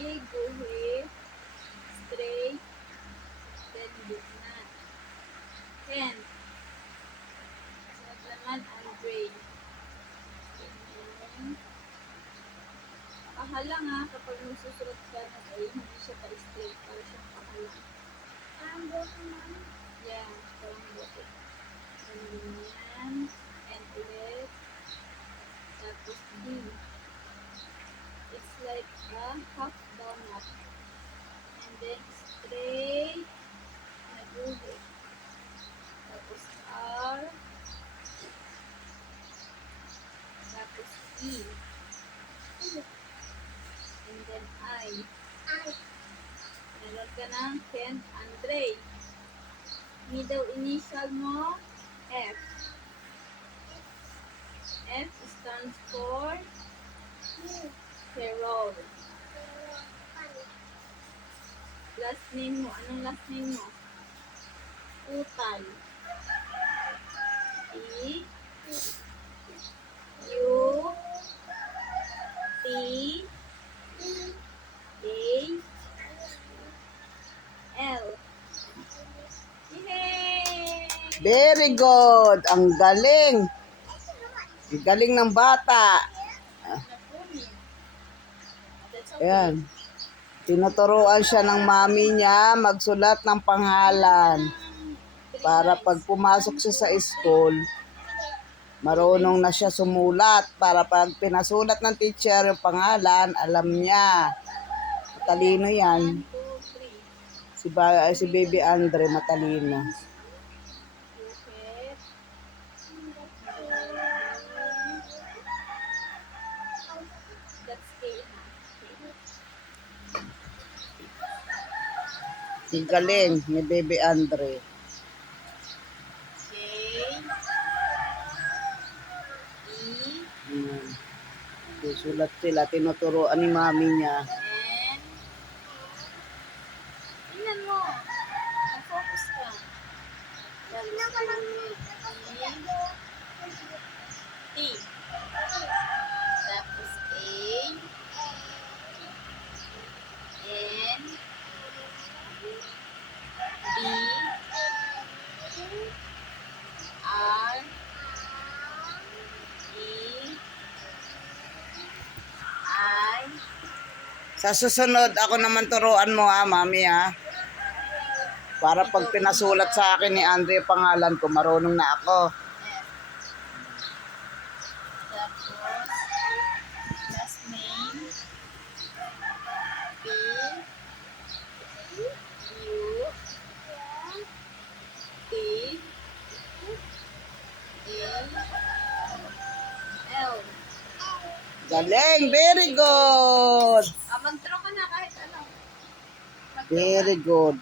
guhit, straight, then gitna. Hand. Sunod naman ang gray. Pahalang ha, kapag magsusulat ka ng A, hindi siya pa-straight, para siyang pahalang. Parang boto naman. Yeah, parang boto. Ganyan. And ulit. Tapos D. It's like a half donut. And then straight na guhit. Tapos R. Tapos E. And then I. Meron ka ng Ken Andre. Middle initial mo, F. F stands for Carol. Last name mo, anong last name mo? Utay. E. U. T. A. L. Yay! Very good. Ang galing. Ang galing ng bata. Napunin. That's okay. Ayan. Tinuturuan siya ng mami niya magsulat ng pangalan. Para pag pumasok siya sa school, marunong na siya sumulat. Para pag pinasulat ng teacher yung pangalan, alam niya. Matalino yan. 1, 2, 3. Si Baby Andre matalino. Guhit. That's A ha. Ang galing ni Baby Andre. J. E. Ayan. Susulat sila, tinuturuan ni mami niya. N. Tingnan mo. Focus ka. T. Tapos A. N. B. R. E. I. Sa susunod, ako naman turuan mo ha, mami ha. Para pag pinasulat sa akin ni Andre yung pangalan ko, marunong na ako. Tapos, last name, P, U, T, A, L. Galing, very good. Mag-draw ka na kahit ano. Very good.